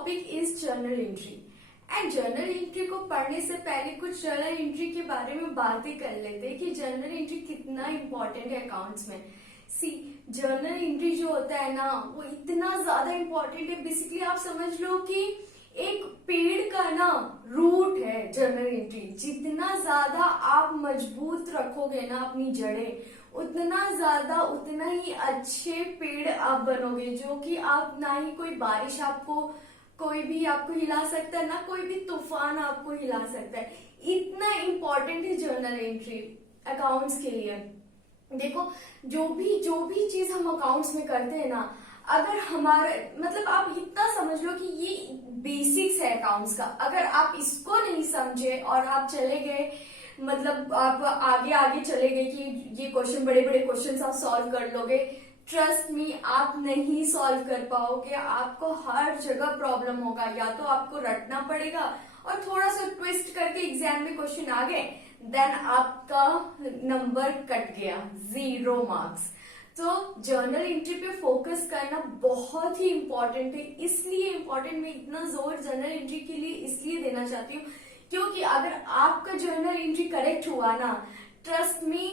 Topic is journal entry and journal entry को पढ़ने से पहले कुछ जर्नल एंट्री के बारे में बातें कर लेते हैं कि जर्नल एंट्री कितना इंपॉर्टेंट है अकाउंट्स में। सी जर्नल एंट्री जो होता है ना वो इतना ज्यादा इंपॉर्टेंट है। बेसिकली आप समझ लो कि एक पेड़ का ना रूट है जर्नल एंट्री। जितना ज्यादा आप मजबूत रखोगे ना अपनी जड़ें उतना ज्यादा उतना ही अच्छे पेड़ आप बनोगे, जो कि आप ना ही कोई बारिश आपको कोई भी आपको हिला सकता है ना कोई भी तूफान आपको हिला सकता है। इतना इम्पोर्टेंट है जर्नल एंट्री अकाउंट्स के लिए। देखो जो भी चीज हम अकाउंट्स में करते हैं ना, अगर हमारे मतलब आप इतना समझ लो कि ये बेसिक्स है अकाउंट्स का। अगर आप इसको नहीं समझे और आप चले गए मतलब आप आगे आगे चले गए कि ये क्वेश्चन बड़े बड़े क्वेश्चन आप सॉल्व कर लोगे, ट्रस्ट मी आप नहीं सॉल्व कर पाओगे। आपको हर जगह प्रॉब्लम होगा, या तो आपको रटना पड़ेगा और थोड़ा सा ट्विस्ट करके एग्जाम में क्वेश्चन आ गए, देन आपका नंबर कट गया, 0 मार्क्स। तो जर्नल एंट्री पे फोकस करना बहुत ही इंपॉर्टेंट है। इसलिए इंपॉर्टेंट, मैं इतना जोर जर्नल एंट्री के लिए इसलिए देना चाहती हूँ क्योंकि अगर आपका जर्नल एंट्री करेक्ट हुआ ना, ट्रस्ट मी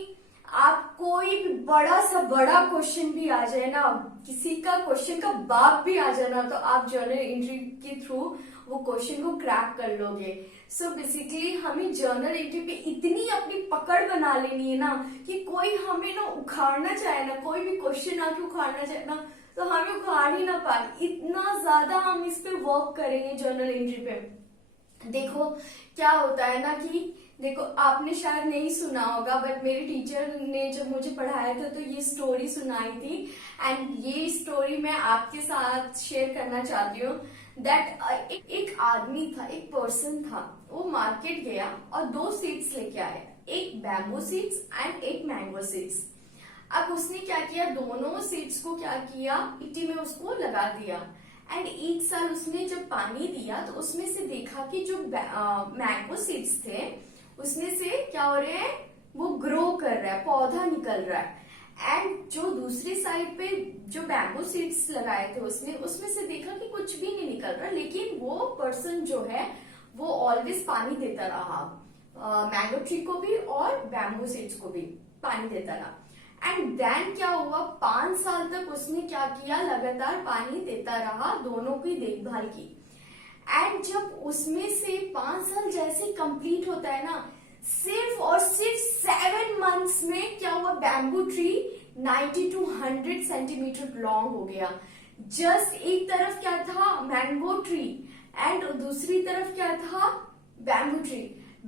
आप कोई भी बड़ा सा बड़ा क्वेश्चन भी आ जाए ना, किसी का क्वेश्चन का बाप भी आ जाए ना, तो आप जर्नल एंट्री के थ्रू वो क्वेश्चन को क्रैक कर लोगे। सो बेसिकली हमें जर्नल एंट्री पे इतनी अपनी पकड़ बना लेनी है ना कि कोई हमें ना उखाड़ना चाहे ना, कोई भी क्वेश्चन आके उखाड़ना चाहे ना, तो हमें उखाड़ ही ना पाए। इतना ज्यादा हम इस पे वर्क करेंगे जर्नल एंट्री पे। देखो क्या होता है ना कि देखो आपने शायद नहीं सुना होगा, बट मेरे टीचर ने जब मुझे पढ़ाया था तो ये स्टोरी सुनाई थी एंड ये स्टोरी मैं आपके साथ शेयर करना चाहती हूँ। दैट एक आदमी था, एक पर्सन था, वो मार्केट गया और 2 सीड्स लेके आया, एक बैम्बू सीड्स एंड एक मैंगो सीड्स। अब उसने क्या किया, दोनों सीड्स को क्या किया, मिट्टी में उसको लगा दिया एंड 1 साल उसने जब पानी दिया तो उसमें से देखा कि जो मैंगो सीड्स थे उसमें से क्या हो रहे हैं, वो ग्रो कर रहा है, पौधा निकल रहा है। एंड जो दूसरी साइड पे जो बैम्बू सीड्स लगाए थे उसमें से देखा कि कुछ भी नहीं निकल रहा, लेकिन वो पर्सन जो है वो ऑलवेज पानी देता रहा, मैंगो ट्री को भी और बैम्बू सीड्स को भी पानी देता रहा। एंड देन क्या हुआ, 5 साल तक उसने क्या किया, लगातार पानी देता रहा, दोनों की देखभाल की। एंड जब उसमें से 5 साल जैसे कंप्लीट होता है ना, सिर्फ और सिर्फ 7 मंथ्स में क्या हुआ, bamboo tree 90 to 100 centimetre long हो गया। जस्ट एक तरफ क्या था, मैंगो ट्री एंड दूसरी तरफ क्या था, बैम्बू ट्री।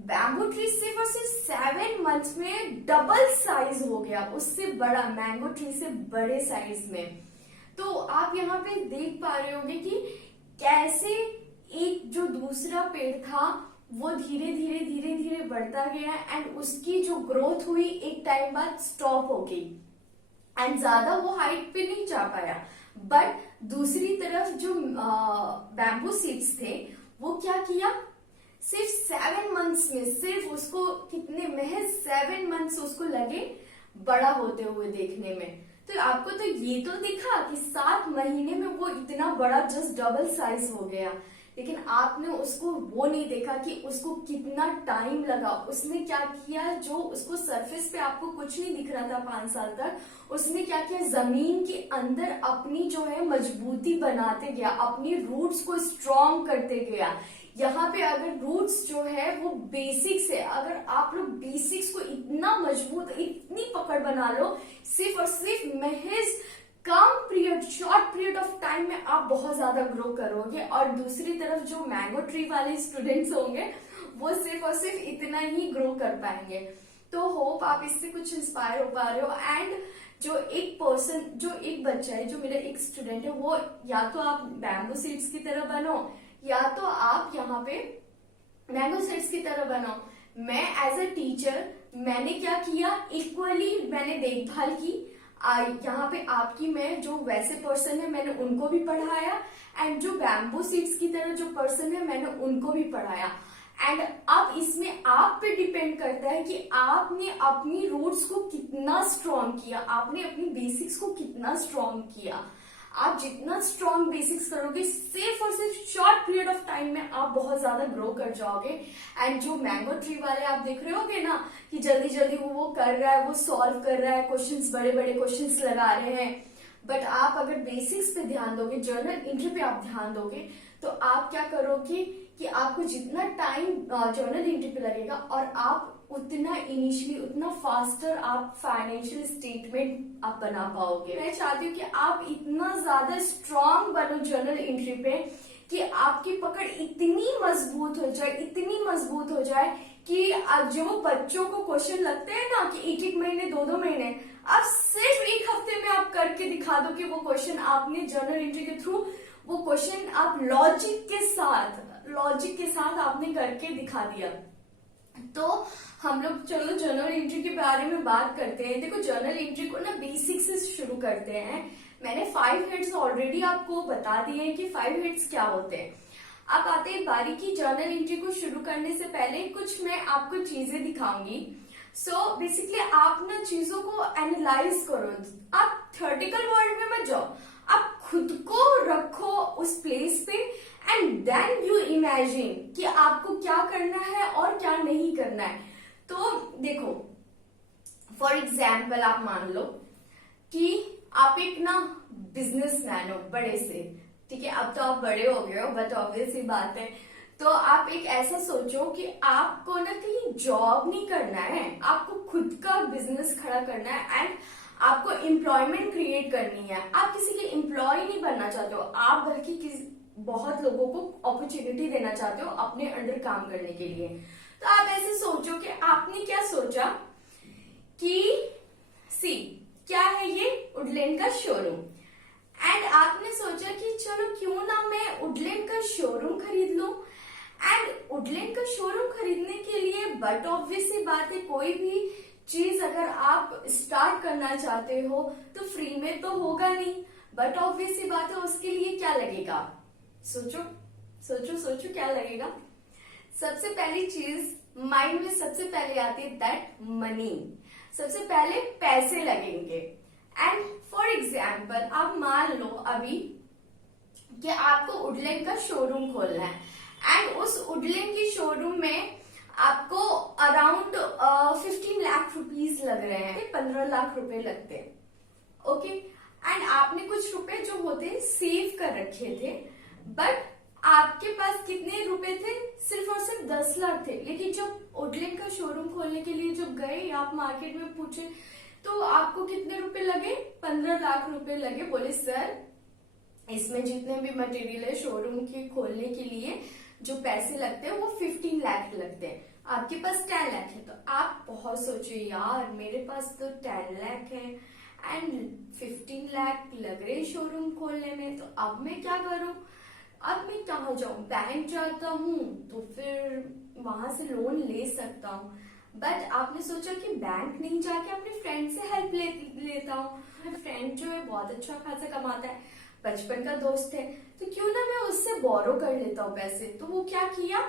बैम्बू ट्री सिर्फ और सिर्फ 7 मंथ्स में डबल साइज हो गया, उससे बड़ा, मैंगो ट्री से बड़े साइज में। तो आप यहाँ पे देख पा रहे होंगे कि कैसे एक जो दूसरा पेड़ था वो धीरे धीरे धीरे धीरे बढ़ता गया एंड उसकी जो ग्रोथ हुई एक टाइम बाद स्टॉप हो गई एंड ज्यादा वो हाइट पे नहीं जा पाया। बट दूसरी तरफ जो बैम्बू सीड्स थे वो क्या किया, सिर्फ 7 मंथ्स में, सिर्फ उसको कितने महज 7 मंथ्स उसको लगे बड़ा होते हुए देखने में। तो आपको तो ये तो दिखा कि 7 महीने में वो इतना बड़ा जस्ट डबल साइज हो गया, लेकिन आपने उसको वो नहीं देखा कि उसको कितना टाइम लगा। उसने क्या किया, जो उसको सरफेस पे आपको कुछ नहीं दिख रहा था 5 साल तक, उसने क्या किया, जमीन के अंदर अपनी जो है मजबूती बनाते गया, अपनी रूट्स को स्ट्रॉन्ग करते गया। यहाँ पे अगर रूट्स जो है वो बेसिक्स है, अगर आप लोग बेसिक्स को इतना मजबूत, इतनी पकड़ बना लो, सिर्फ और सिर्फ महज कम period, short period of time में आप बहुत ज्यादा ग्रो करोगे। और दूसरी तरफ जो मैंगो ट्री वाले स्टूडेंट्स होंगे वो सिर्फ और सिर्फ इतना ही ग्रो कर पाएंगे। तो होप आप इससे कुछ इंस्पायर हो पा रहे हो। एंड जो एक पर्सन, जो एक बच्चा है, जो मेरा एक स्टूडेंट है, वो या तो आप बैम्बू सीड्स की तरह बनो या तो आप यहाँ पे मैंगो सीड्स की तरह बनो। मैं एज अ टीचर मैंने क्या किया, इक्वली मैंने देखभाल की। यहाँ पे आपकी मैं जो वैसे पर्सन है मैंने उनको भी पढ़ाया एंड जो बैम्बू सीड्स की तरह जो पर्सन है मैंने उनको भी पढ़ाया। एंड अब इसमें आप पे डिपेंड करता है कि आपने अपनी रूट्स को कितना स्ट्रॉन्ग किया, आपने अपनी बेसिक्स को कितना स्ट्रॉन्ग किया। आप जितना स्ट्रॉन्ग बेसिक्स करोगे, सिर्फ और सिर्फ शॉर्ट पीरियड ऑफ टाइम में आप बहुत ज्यादा ग्रो कर जाओगे। एंड जो मैंगो ट्री वाले आप देख रहे होगे ना कि जल्दी जल्दी वो कर रहा है, वो सॉल्व कर रहा है क्वेश्चंस, बड़े बड़े क्वेश्चंस लगा रहे हैं, बट आप अगर बेसिक्स पे ध्यान दोगे, जर्नल एंट्री पे आप ध्यान दोगे, तो आप क्या करोगे कि आपको जितना टाइम जर्नल एंट्री पे लगेगा और आप उतना इनिशियली उतना फास्टर आप फाइनेंशियल स्टेटमेंट आप बना पाओगे। मैं चाहती हूँ कि आप इतना ज्यादा स्ट्रांग बनो जर्नल एंट्री पे कि आपकी पकड़ इतनी मजबूत हो जाए, इतनी मजबूत हो जाए कि जो बच्चों को क्वेश्चन लगते हैं ना कि एक एक महीने, दो दो महीने, आप सिर्फ एक हफ्ते में आप करके दिखा दो कि वो क्वेश्चन आपने जर्नल एंट्री के थ्रू वो क्वेश्चन आप लॉजिक के साथ आपने करके दिखा दिया। तो हम लोग चलो जर्नल एंट्री के बारे में बात करते हैं। देखो जर्नल एंट्री को ना बेसिक से शुरू करते हैं। मैंने 5 हेड्स ऑलरेडी आपको बता दिए हैं कि 5 हेड्स क्या होते हैं। अब आते हैं बारीकी जर्नल एंट्री को शुरू करने से पहले कुछ मैं आपको चीजें दिखाऊंगी। सो बेसिकली आप ना चीजों को एनालाइज करो, आप थ्योरेटिकल वर्ल्ड में मत जाओ, आप खुद को रखो उस प्लेस पे एंड देन यू इमेजिन कि आपको क्या करना है और क्या नहीं करना है। तो देखो फॉर एग्जाम्पल आप मान लो कि आप एक ना बिजनेसमैन हो बड़े से, ठीक है, अब तो आप बड़े हो गए हो बट ऑब्वियस ही बात है। तो आप एक ऐसा सोचो कि आपको ना कहीं जॉब नहीं करना है, आपको खुद का बिजनेस खड़ा करना है एंड आपको एम्प्लॉयमेंट क्रिएट करनी है। आप किसी के एम्प्लॉय नहीं बनना चाहते हो, आप बल्कि बहुत लोगों को अपॉर्चुनिटी देना चाहते हो अपने अंडर काम करने के लिए। तो आप ऐसे सोचो कि आपने क्या सोचा कि सी क्या है ये वुडलैंड का शोरूम, एंड आपने सोचा कि चलो क्यों ना मैं वुडलैंड का शोरूम खरीद लूं। एंड वुडलैंड का शोरूम खरीदने के लिए बट ऑब्वियस सी बात है, कोई भी चीज अगर आप स्टार्ट करना चाहते हो तो फ्री में तो होगा नहीं, बट ऑब्वियस सी बात है उसके लिए क्या लगेगा। सोचो सोचो सोचो क्या लगेगा। सबसे पहली चीज माइंड में सबसे पहले आती है दैट मनी, सबसे पहले पैसे लगेंगे। एंड फॉर एग्जाम्पल आप मान लो अभी कि आपको वुडलैंड का शोरूम खोलना है एंड उस वुडलैंड की शोरूम में आपको अराउंड 15 लाख रुपीज लग रहे हैं, 15 लाख रुपए लगते हैं, ओके। एंड आपने कुछ रुपए जो होते सेव कर रखे थे, बट आपके पास कितने रुपए थे, सिर्फ और सिर्फ 10 लाख थे। लेकिन जब वुडलैंड का शोरूम खोलने के लिए जब गए आप मार्केट में पूछे तो आपको कितने रुपए लगे, 15 लाख रुपए लगे। बोले सर इसमें जितने भी मटेरियल है शोरूम के खोलने के लिए जो पैसे लगते हैं वो 15 लाख लगते हैं, आपके पास 10 लाख है। तो आप बहुत सोचे यार मेरे पास तो 10 लाख है एंड 15 लाख लग रहे शोरूम खोलने में, तो अब मैं क्या करूं, अब मैं कहाँ जाऊं, बैंक जाता हूँ तो फिर वहां से लोन ले सकता हूँ, बट आपने सोचा कि बैंक नहीं जाके अपने फ्रेंड से हेल्प लेता हूँ। फ्रेंड जो है बहुत अच्छा खासा कमाता है, बचपन का दोस्त है, तो क्यों ना मैं उससे बोरो कर लेता हूँ पैसे। तो वो क्या किया,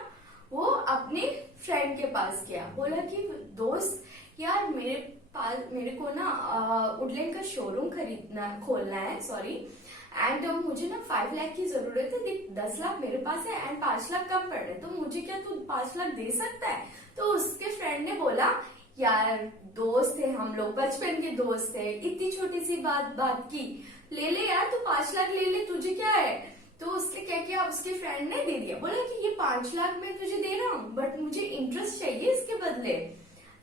वो अपने फ्रेंड के पास गया, बोला कि दोस्त यार मेरे को ना वुडलैंड का शोरूम खोलना है, सॉरी, एंड मुझे ना 5 लाख की जरूरत है, 10 लाख मेरे पास है एंड 5 लाख कम पड़ रहे, तो मुझे क्या तू 5 लाख दे सकता है। तो उसके फ्रेंड ने बोला यार दोस्त है हम लोग, बचपन के दोस्त है, इतनी छोटी सी बात की, ले ले यार तू 5 लाख ले ले, तुझे क्या है। तो उसने क्या किया, उसके फ्रेंड ने दे दिया, बोला कि ये 5 लाख मैं तुझे दे रहा हूँ बट मुझे इंटरेस्ट चाहिए इसके बदले।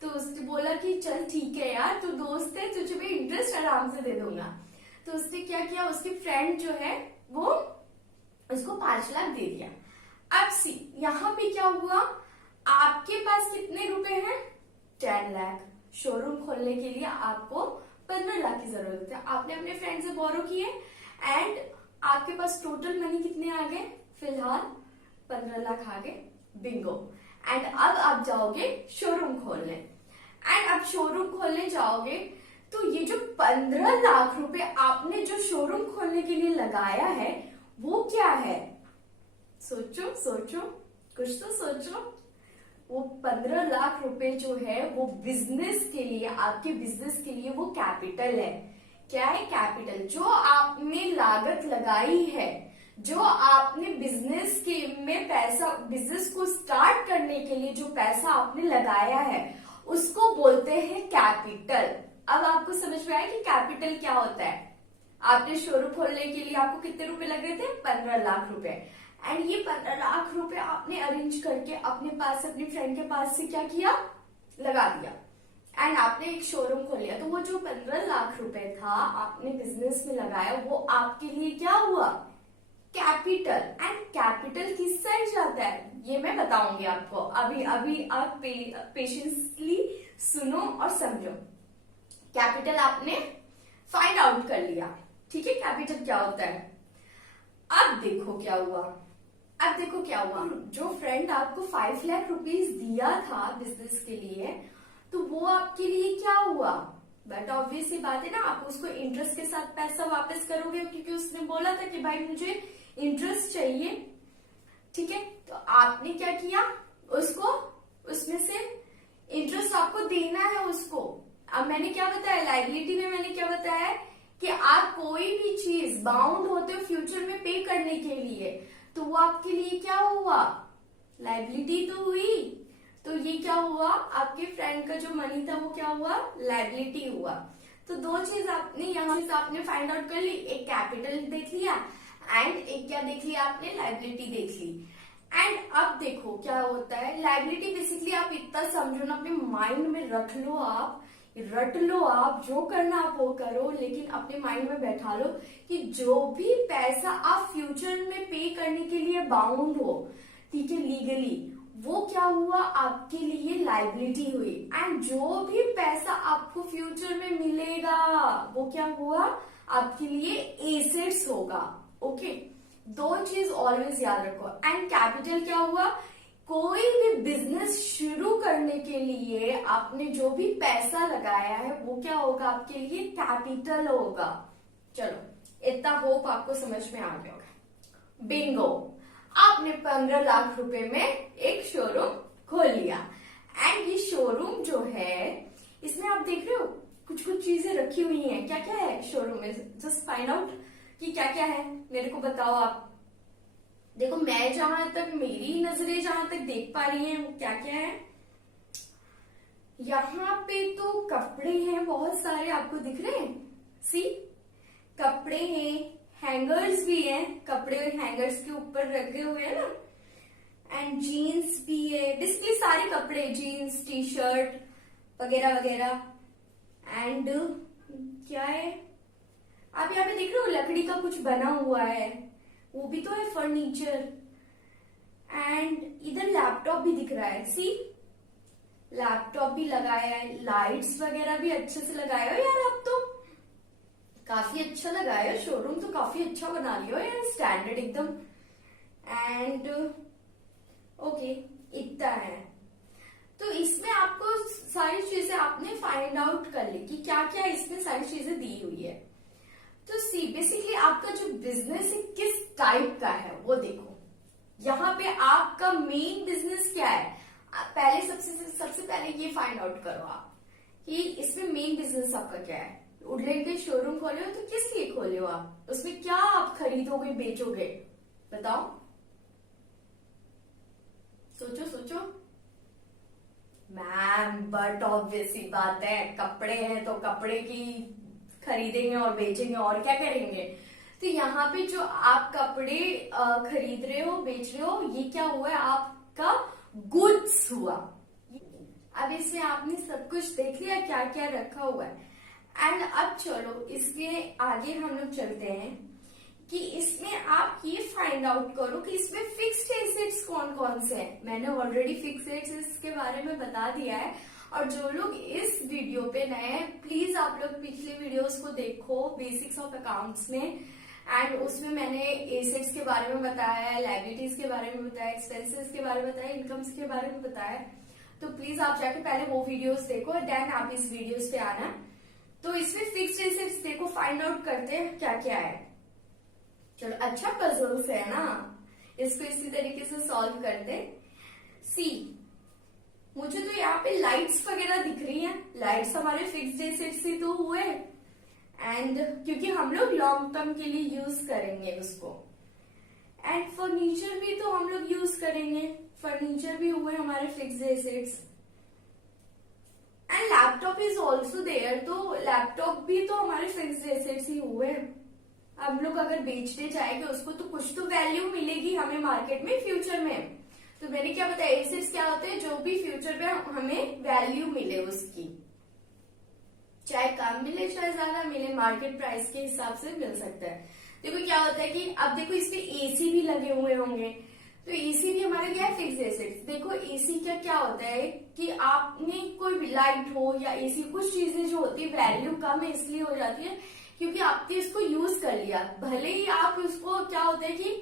तो उसने बोला कि चल ठीक है यार तू दोस्त है, तुझे मैं इंटरेस्ट आराम से दे दूंगा। तो उसने क्या किया, उसके फ्रेंड जो है वो उसको 5 लाख दे दिया। अब सी यहाँ पे क्या हुआ, आपके पास कितने रुपए हैं, 10 लाख। शोरूम खोलने के लिए आपको 15 लाख की जरूरत है, आपने अपने फ्रेंड से बोरो किए एंड आपके पास टोटल मनी कितने आ गए, फिलहाल 15 लाख आ गए, बिंगो। एंड अब आप जाओगे शोरूम खोलने, एंड अब शोरूम खोलने जाओगे तो ये जो 15 लाख रुपए आपने जो शोरूम खोलने के लिए लगाया है वो क्या है, सोचो सोचो, कुछ तो सोचो। वो 15 लाख रुपए जो है वो बिजनेस के लिए, आपके बिजनेस के लिए वो कैपिटल है। क्या है, कैपिटल जो आपने लागत लगाई है, जो आपने बिजनेस के में पैसा, बिजनेस को स्टार्ट करने के लिए जो पैसा आपने लगाया है उसको बोलते हैं कैपिटल। अब आपको समझ में आया कि कैपिटल क्या होता है। आपने शोरूम खोलने के लिए आपको कितने रुपए लगे थे? 15 लाख रुपए। एंड ये 15 लाख रुपए आपने अरेंज करके अपने पास, अपने फ्रेंड के पास से क्या किया? लगा दिया। एंड आपने एक शोरूम खोल लिया। तो वो जो 15 लाख रुपए था आपने बिजनेस में लगाया, वो आपके लिए क्या हुआ? कैपिटल। एंड कैपिटल किस साइड जाता है ये मैं बताऊंगी आपको। अभी अभी आप पेशेंसली सुनो और समझो। कैपिटल आपने फाइंड आउट कर लिया, ठीक है, कैपिटल क्या होता है। अब देखो क्या हुआ। अब देखो क्या हुआ, जो फ्रेंड आपको 5 लाख रुपीस दिया था बिजनेस के लिए, तो वो आपके लिए क्या हुआ? बट ऑब्वियस सी बात है ना, आप उसको इंटरेस्ट के साथ पैसा वापस करोगे, क्योंकि उसने बोला था कि भाई मुझे इंटरेस्ट चाहिए, ठीक है। तो आपने क्या किया? उसको उसमें से इंटरेस्ट आपको देना है उसको। अब मैंने क्या बताया, लायबिलिटी में मैंने क्या बताया कि आप कोई भी चीज बाउंड होते हो फ्यूचर में पे करने के लिए, तो वो आपके लिए क्या हुआ? लायबिलिटी तो हुई। तो ये क्या हुआ? आपके फ्रेंड का जो मनी था वो क्या हुआ? लायबिलिटी हुआ। तो दो चीज आपने यहाँ से आपने फाइंड आउट कर ली, एक कैपिटल देख लिया एंड एक क्या देख लिया आपने? लायबिलिटी देख ली। एंड अब देखो क्या होता है। लायबिलिटी बेसिकली आप इतना समझो ना, अपने माइंड में रख लो, आप रट लो, आप जो करना आप वो करो, लेकिन अपने माइंड में बैठा लो कि जो भी पैसा आप फ्यूचर में पे करने के लिए बाउंड हो, ठीक है, लीगली, वो क्या हुआ? आपके लिए लायबिलिटी हुई। एंड जो भी पैसा आपको फ्यूचर में मिलेगा वो क्या हुआ? आपके लिए एसेट्स होगा। ओके, दो चीज ऑलवेज याद रखो। एंड कैपिटल क्या हुआ? कोई भी बिजनेस शुरू करने के लिए आपने जो भी पैसा लगाया है वो क्या होगा? आपके लिए कैपिटल होगा। चलो, इतना होप आपको समझ में आ गया होगा। बिंगो, आपने 15 लाख रुपए में एक शोरूम खोल लिया। एंड ये शोरूम जो है, इसमें आप देख रहे हो कुछ कुछ चीजें रखी हुई हैं। क्या क्या है शोरूम में? जस्ट फाइंड आउट कि क्या क्या है, मेरे को बताओ आप। देखो, मैं जहां तक, मेरी नजरें जहां तक देख पा रही हैं वो क्या क्या है। यहाँ पे तो कपड़े हैं बहुत सारे, आपको दिख रहे हैं। सी, कपड़े हैं, हैंगर्स भी हैं, कपड़े हैंगर्स के ऊपर रखे हुए हैं ना। एंड जीन्स भी है, बेसिकली सारे कपड़े, जीन्स, टी शर्ट वगैरह वगैरह। एंड क्या है, आप यहाँ पे देख रहे हो लकड़ी का कुछ बना हुआ है, वो भी तो है फर्नीचर। एंड इधर लैपटॉप भी दिख रहा है। सी, लैपटॉप भी लगाया है, लाइट्स वगैरह भी अच्छे से लगाए हो यार, आप तो काफी अच्छा लगाया है। शोरूम तो काफी अच्छा बना लिया हो यार, स्टैंडर्ड एकदम। एंड ओके, इतना है। तो इसमें आपको सारी चीजें आपने फाइंड आउट कर ली कि क्या क्या इसमें सारी चीजें दी हुई है। तो सी, बेसिकली आपका जो बिजनेस है किस टाइप का है वो देखो। यहाँ पे आपका मेन बिजनेस क्या है, पहले सबसे पहले ये फाइंड आउट करो आप कि इसमें मेन बिजनेस आपका क्या है। वुडलैंड के शोरूम खोले हो तो किस लिए खोले हो आप? उसमें क्या आप खरीदोगे, बेचोगे? बताओ, सोचो सोचो। मैम, बट ऑब्वियस सी बात है, कपड़े हैं तो कपड़े की खरीदेंगे और बेचेंगे, और क्या करेंगे। तो यहाँ पे जो आप कपड़े खरीद रहे हो, बेच रहे हो, ये क्या हुआ है? आपका गुड्स हुआ। अब इसमें आपने सब कुछ देख लिया क्या क्या रखा हुआ है। एंड अब चलो इसके आगे हम लोग चलते हैं कि इसमें आप ये फाइंड आउट करो कि इसमें फिक्स्ड एसेट्स कौन कौन से हैं। मैंने ऑलरेडी फिक्स्ड एसेट्स के बारे में बता दिया है। और जो लोग इस वीडियो पे नए हैं, प्लीज आप लोग पिछले वीडियोस को देखो, बेसिक्स ऑफ अकाउंट्स में। एंड उसमें मैंने एसेट्स के बारे में बताया है, लायबिलिटीज के बारे में बताया, एक्सपेंसेस के बारे में बताया, इनकम्स के बारे में बताया। तो प्लीज आप जाके पहले वो वीडियोस देखो, देन आप इस वीडियोस पे आना। तो इसमें फिक्स्ड एसेट्स देखो, फाइंड आउट करते हैं क्या क्या है। चलो, अच्छा पजल्स है ना, इसको इसी तरीके से सॉल्व करते। सी, मुझे तो यहाँ पे लाइट्स वगैरह दिख रही हैं। लाइट्स हमारे फिक्स्ड एसेट्स ही तो हुए। एंड क्योंकि हम लोग लॉन्ग टर्म के लिए यूज करेंगे उसको। एंड फर्नीचर भी तो हम लोग यूज करेंगे, फर्नीचर भी हुए हमारे fixed assets. And laptop is also there, तो लैपटॉप भी तो हमारे फिक्स्ड एसेट्स ही हुए। हम लोग अगर बेचने जाएंगे उसको तो कुछ तो वैल्यू मिलेगी हमें मार्केट में फ्यूचर में। तो मैंने क्या बताया, एसेट्स क्या होते हैं, जो भी फ्यूचर में हमें वैल्यू मिले उसकी, चाहे कम मिले चाहे ज्यादा मिले, मार्केट प्राइस के हिसाब से मिल सकता है। देखो क्या होता है कि अब देखो इसमें एसी भी लगे हुए होंगे, तो एसी भी हमारा क्या है, फिक्स्ड एसेट्स। देखो एसी का क्या होता है कि आपने कोई भी लाइट हो या एसी, कुछ चीजें जो होती है वैल्यू कम है इसलिए हो जाती है क्योंकि आपने इसको यूज कर लिया। भले ही आप उसको क्या होता है कि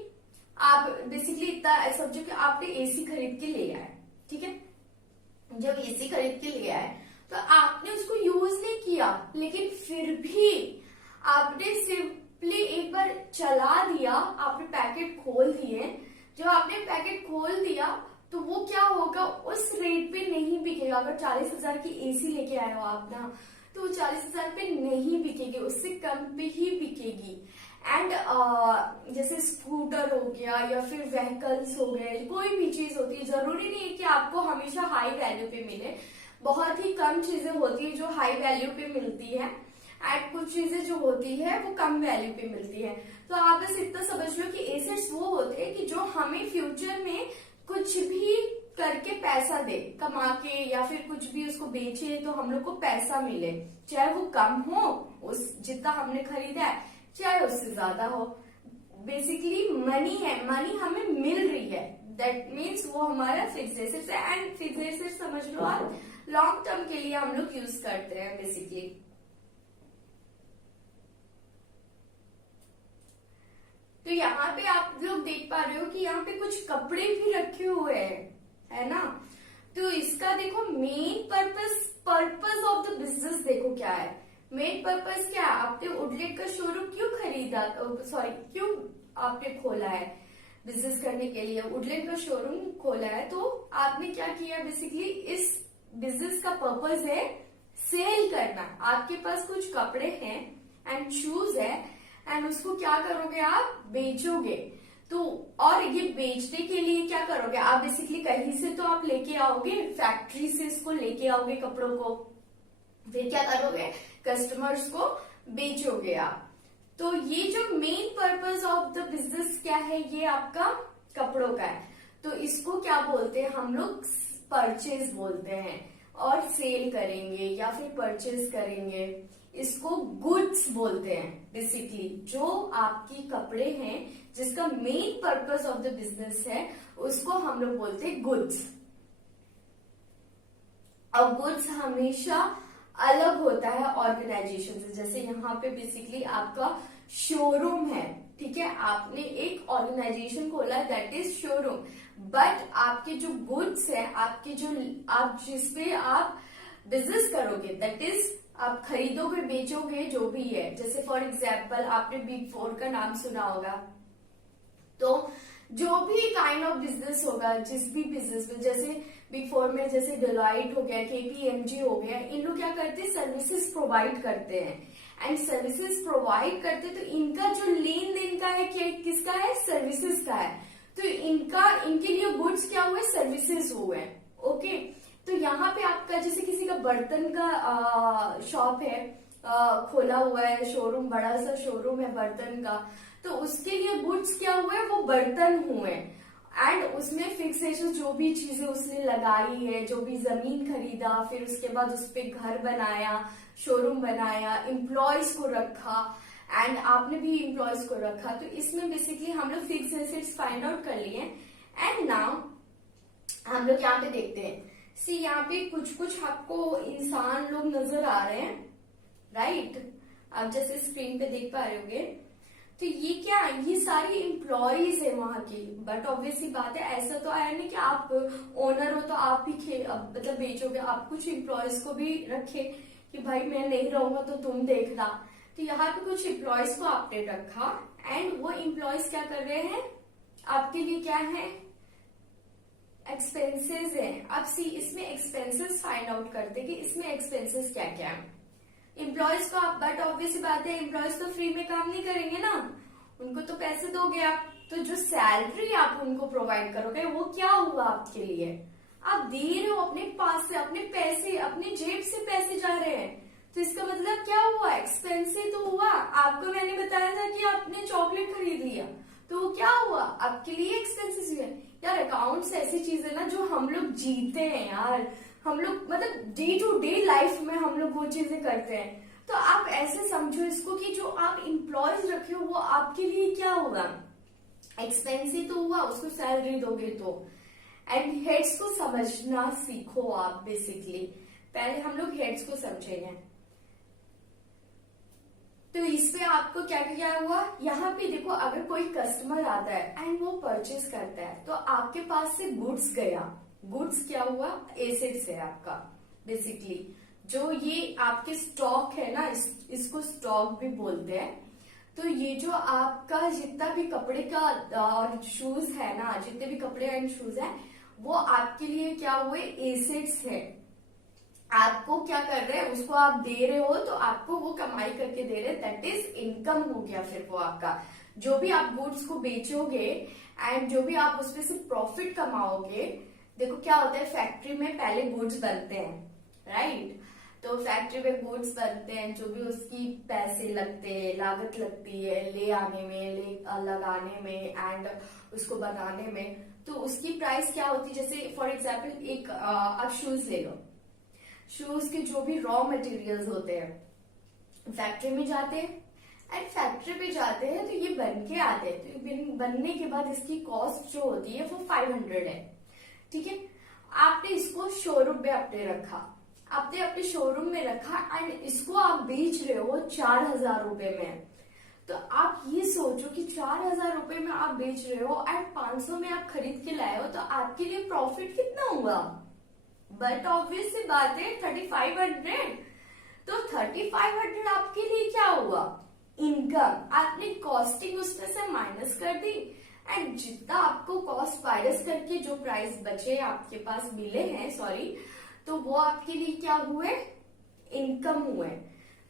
आप बेसिकली इतना समझो कि आपने एसी खरीद के ले आए, ठीक है, जब एसी खरीद के ले आए तो आपने उसको यूज नहीं किया, लेकिन फिर भी आपने सिंपली एक बार चला दिया, आपने पैकेट खोल दिए। जब आपने पैकेट खोल दिया तो वो क्या होगा, उस रेट पे नहीं बिकेगा। अगर 40,000 की एसी लेके आए हो आप ना, तो वो 40,000 पे नहीं बिकेगी, उससे कम पे ही बिकेगी। एंड जैसे स्कूटर हो गया या फिर व्हीकल्स हो गए, कोई भी चीज होती है, जरूरी नहीं है कि आपको हमेशा हाई वैल्यू पे मिले। बहुत ही कम चीजें होती है जो हाई वैल्यू पे मिलती है, एंड कुछ चीजें जो होती है वो कम वैल्यू पे मिलती है। तो आप बस इतना समझ लो कि एसेट्स वो होते हैं कि जो हमें फ्यूचर में कुछ भी करके पैसा दे, कमा के या फिर कुछ भी उसको बेचे तो हम लोग को पैसा मिले, चाहे वो कम हो उस जितना हमने खरीदा है, चाहे उससे ज्यादा हो। बेसिकली मनी है, मनी हमें मिल रही है, दैट मीन्स वो हमारा फिक्स्ड एसेट्स है। एंड फिक्स्ड एसेट्स समझ लो आप लॉन्ग टर्म के लिए हम लोग यूज करते हैं बेसिकली। तो यहाँ पे आप लोग देख पा रहे हो कि यहाँ पे कुछ कपड़े भी रखे हुए हैं, है ना। तो इसका देखो main purpose of the business देखो क्या है। मेन पर्पस क्या है, आपने वुडलेट का शोरूम क्यों खरीदा, सॉरी क्यों आपने खोला है, बिजनेस करने के लिए वुडलेट का शोरूम खोला है। तो आपने क्या किया, बेसिकली इस बिजनेस का पर्पस है सेल करना। आपके पास कुछ कपड़े हैं एंड शूज है एंड उसको क्या करोगे, आप बेचोगे। तो और ये बेचने के लिए क्या करोगे आप, बेसिकली कहीं से तो आप लेके आओगे, फैक्ट्री से इसको लेके आओगे कपड़ों को, फिर क्या करोगे, कस्टमर्स को बेचोगे आप। तो ये जो main purpose of the business क्या है, ये आपका कपड़ों का है। तो इसको क्या बोलते हैं हम लोग, परचेज बोलते हैं। और सेल करेंगे या फिर परचेज करेंगे, इसको गुड्स बोलते हैं। बेसिकली जो आपकी कपड़े हैं जिसका main purpose of the business है, उसको हम लोग बोलते हैं गुड्स। और गुड्स हमेशा अलग होता है ऑर्गेनाइजेशन से। जैसे यहाँ पे बेसिकली आपका शोरूम है, ठीक है, आपने एक ऑर्गेनाइजेशन खोला है दैट इज शोरूम, बट आपके जो गुड्स है, आपके जो आप जिसपे आप बिजनेस करोगे दैट इज आप खरीदोगे बेचोगे जो भी है। जैसे फॉर एग्जाम्पल आपने बिग फोर का नाम सुना होगा, तो जो भी काइंड ऑफ बिजनेस होगा, जिस भी बिजनेस में, जैसे बिग फोर में जैसे डिलॉयट हो गया, केपीएमजी हो गया, इन लोग क्या करते हैं, सर्विसेज प्रोवाइड करते हैं। एंड सर्विसेज प्रोवाइड करते तो इनका जो लेन देन का है, किसका है, सर्विसेज का है। तो इनके लिए गुड्स क्या हुए, सर्विसेज हुए। ओके, तो यहाँ पे आपका जैसे किसी का बर्तन का शॉप है, खोला हुआ है शोरूम, बड़ा सा शोरूम है बर्तन का, तो उसके लिए गुड्स क्या हुए, वो बर्तन हुए। एंड उसमें फिक्सेशन जो भी चीजें उसने लगाई है, जो भी जमीन खरीदा, फिर उसके बाद उस पे घर बनाया, शोरूम बनाया, एम्प्लॉयज को रखा, एंड आपने भी एम्प्लॉयज को रखा। तो इसमें बेसिकली हम लोग फिक्स एसेट्स फाइंड आउट कर लिए। एंड नाउ हम लोग यहाँ पे देखते हैं, सी यहाँ पे कुछ कुछ आपको इंसान लोग नजर आ रहे हैं, राइट, आप जैसे स्क्रीन पे देख पा रहे होंगे। तो ये क्या, ये सारी एम्प्लॉयज है वहां की। बट ऑब्वियसली बात है, ऐसा तो आया नहीं कि आप ओनर हो तो आप ही मतलब बेचोगे, आप कुछ एम्प्लॉयज को भी रखे कि भाई मैं नहीं रहूंगा तो तुम देखना। तो यहाँ पे कुछ एम्प्लॉयज को आपने रखा एंड वो एम्प्लॉयज क्या कर रहे हैं, आपके लिए क्या है, एक्सपेंसेस है। अब सी इसमें एक्सपेंसेस फाइंड आउट करते कि इसमें एक्सपेंसेस क्या क्या है। एम्प्लॉयज को आप, बट ऑब्वियसली बात है एम्प्लॉयज तो फ्री में काम नहीं करेंगे ना, उनको तो पैसे दोगे आप। तो जो सैलरी आप उनको प्रोवाइड करोगे वो क्या हुआ आपके लिए, आप दे रहे हो अपने पास से, अपने पैसे, अपनी जेब से पैसे जा रहे हैं, तो इसका मतलब क्या हुआ, एक्सपेंसिव तो हुआ। आपको मैंने बताया था कि आपने चॉकलेट खरीद लिया, तो वो क्या हुआ आपके लिए, एक्सपेंसिव है। यार अकाउंट्स ऐसी चीज है ना जो हम लोग जीते हैं यार, हम लोग मतलब डे टू डे लाइफ में हम लोग वो चीजें करते हैं। तो आप ऐसे समझो इसको कि जो आप एम्प्लॉयज रखे हो वो आपके लिए क्या होगा, एक्सपेंसिव तो हुआ, उसको सैलरी दोगे तो। एंड हेड्स को समझना सीखो आप, बेसिकली पहले हम लोग हेड्स को समझेंगे। तो इस पे आपको क्या क्या हुआ, यहाँ पे देखो अगर कोई कस्टमर आता है एंड वो परचेज करता है तो आपके पास से गुड्स गया, गुड्स क्या हुआ, एसेट्स है आपका बेसिकली। जो ये आपके स्टॉक है ना, इसको स्टॉक भी बोलते हैं। तो ये जो आपका जितना भी कपड़े का और शूज है ना, जितने भी कपड़े एंड शूज है वो आपके लिए क्या हुए, एसेट्स है। आपको क्या कर रहे हैं, उसको आप दे रहे हो तो आपको वो कमाई करके दे रहे हैं, दैट इज इनकम हो गया। फिर वो आपका जो भी आप गुड्स को बेचोगे एंड जो भी आप उसमें से प्रॉफिट कमाओगे, देखो क्या होता है फैक्ट्री में पहले गुड्स बनते हैं, राइट। तो फैक्ट्री में गुड्स बनते हैं, जो भी उसकी पैसे लगते हैं, लागत लगती है ले आने में, ले लगाने में एंड उसको बनाने में, तो उसकी प्राइस क्या होती है। जैसे फॉर एग्जाम्पल एक आप शूज ले लो, शूज के जो भी रॉ मटेरियल्स होते हैं फैक्ट्री में जाते हैं एंड फैक्ट्री पे जाते हैं तो ये बन के आते हैं। तो बनने के बाद इसकी कॉस्ट जो होती है वो 500 है, ठीक है। आपने इसको शोरूम में अपने रखा, आपने अपने शोरूम में रखा एंड इसको आप बेच रहे हो 4000 रुपए में। तो आप ये सोचो कि 4000 रुपए में आप बेच रहे हो एंड 500 में आप खरीद के लाए हो, तो आपके लिए प्रॉफिट कितना हुआ, बट ऑब्वियस सी बात है 3500। तो 3500 आपके लिए क्या हुआ, इनकम। आपने कॉस्टिंग उसमें से माइनस कर दी एंड जितना आपको कॉस्ट माइनस करके जो प्राइस बचे आपके पास मिले हैं, सॉरी, तो वो आपके लिए क्या हुए, इनकम हुए।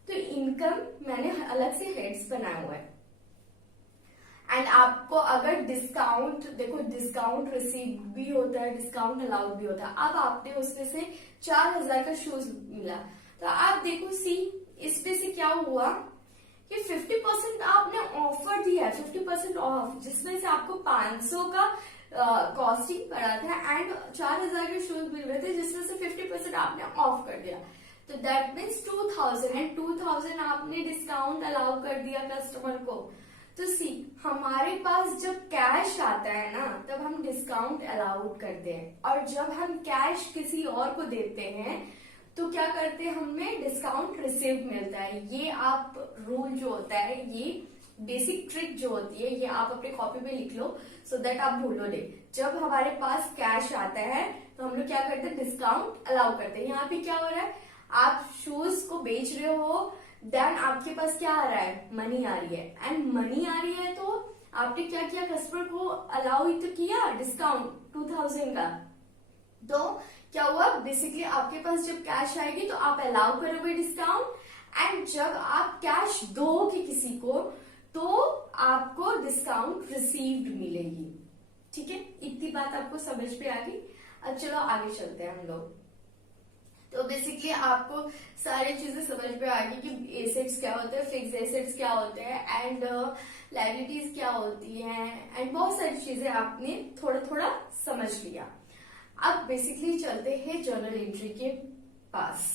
तो इनकम मैंने अलग से हेड्स बनाए हुए हैं। एंड आपको अगर डिस्काउंट, देखो डिस्काउंट रिसीव भी होता है, डिस्काउंट अलाउड भी होता है। अब आपने उसमें से 4000 का शूज मिला, तो आप देखो सी इसमें से क्या हुआ कि 50% आपने ऑफर दिया, 50% ऑफ, जिसमें से आपको 500 का कॉस्टिंग पड़ा था एंड 4000 के शूज मिल रहे थे, जिसमें से 50% आपने ऑफ कर दिया। तो दैट मीन्स 2000 एंड 2000 आपने डिस्काउंट अलाउ कर दिया कस्टमर को। तो सी हमारे पास जब कैश आता है ना तब हम डिस्काउंट अलाउड करते हैं, और जब हम कैश किसी और को देते हैं तो क्या करते हैं, हमें डिस्काउंट रिसीव मिलता है। ये आप रूल जो होता है, ये बेसिक ट्रिक जो होती है, ये आप अपने कॉपी में लिख लो सो दैट आप भूलो नहीं। जब हमारे पास कैश आता है तो हम लोग क्या करते हैं, डिस्काउंट अलाउ करते हैं। यहाँ पे क्या हो रहा है, आप शूज को बेच रहे हो, देन आपके पास क्या आ रहा है, मनी आ रही है, एंड मनी आ रही है तो आपने क्या किया, कस्टमर को अलाउ ही तो किया डिस्काउंट 2000 का। तो क्या हुआ, बेसिकली आपके पास जब कैश आएगी तो आप अलाउ करोगे डिस्काउंट, एंड जब आप कैश दोगे किसी को तो आपको डिस्काउंट रिसीव्ड मिलेगी। ठीक है, इतनी बात आपको समझ में आ गई। अब चलो आगे चलते हैं हम लोग। तो बेसिकली आपको सारी चीजें समझ में आ गई कि एसेट्स क्या होते हैं, फिक्स एसेट्स क्या होते हैं एंड लायबिलिटीज क्या होती हैं, एंड बहुत सारी चीजें आपने थोड़ा थोड़ा समझ लिया। अब बेसिकली चलते हैं जर्नल एंट्री के पास।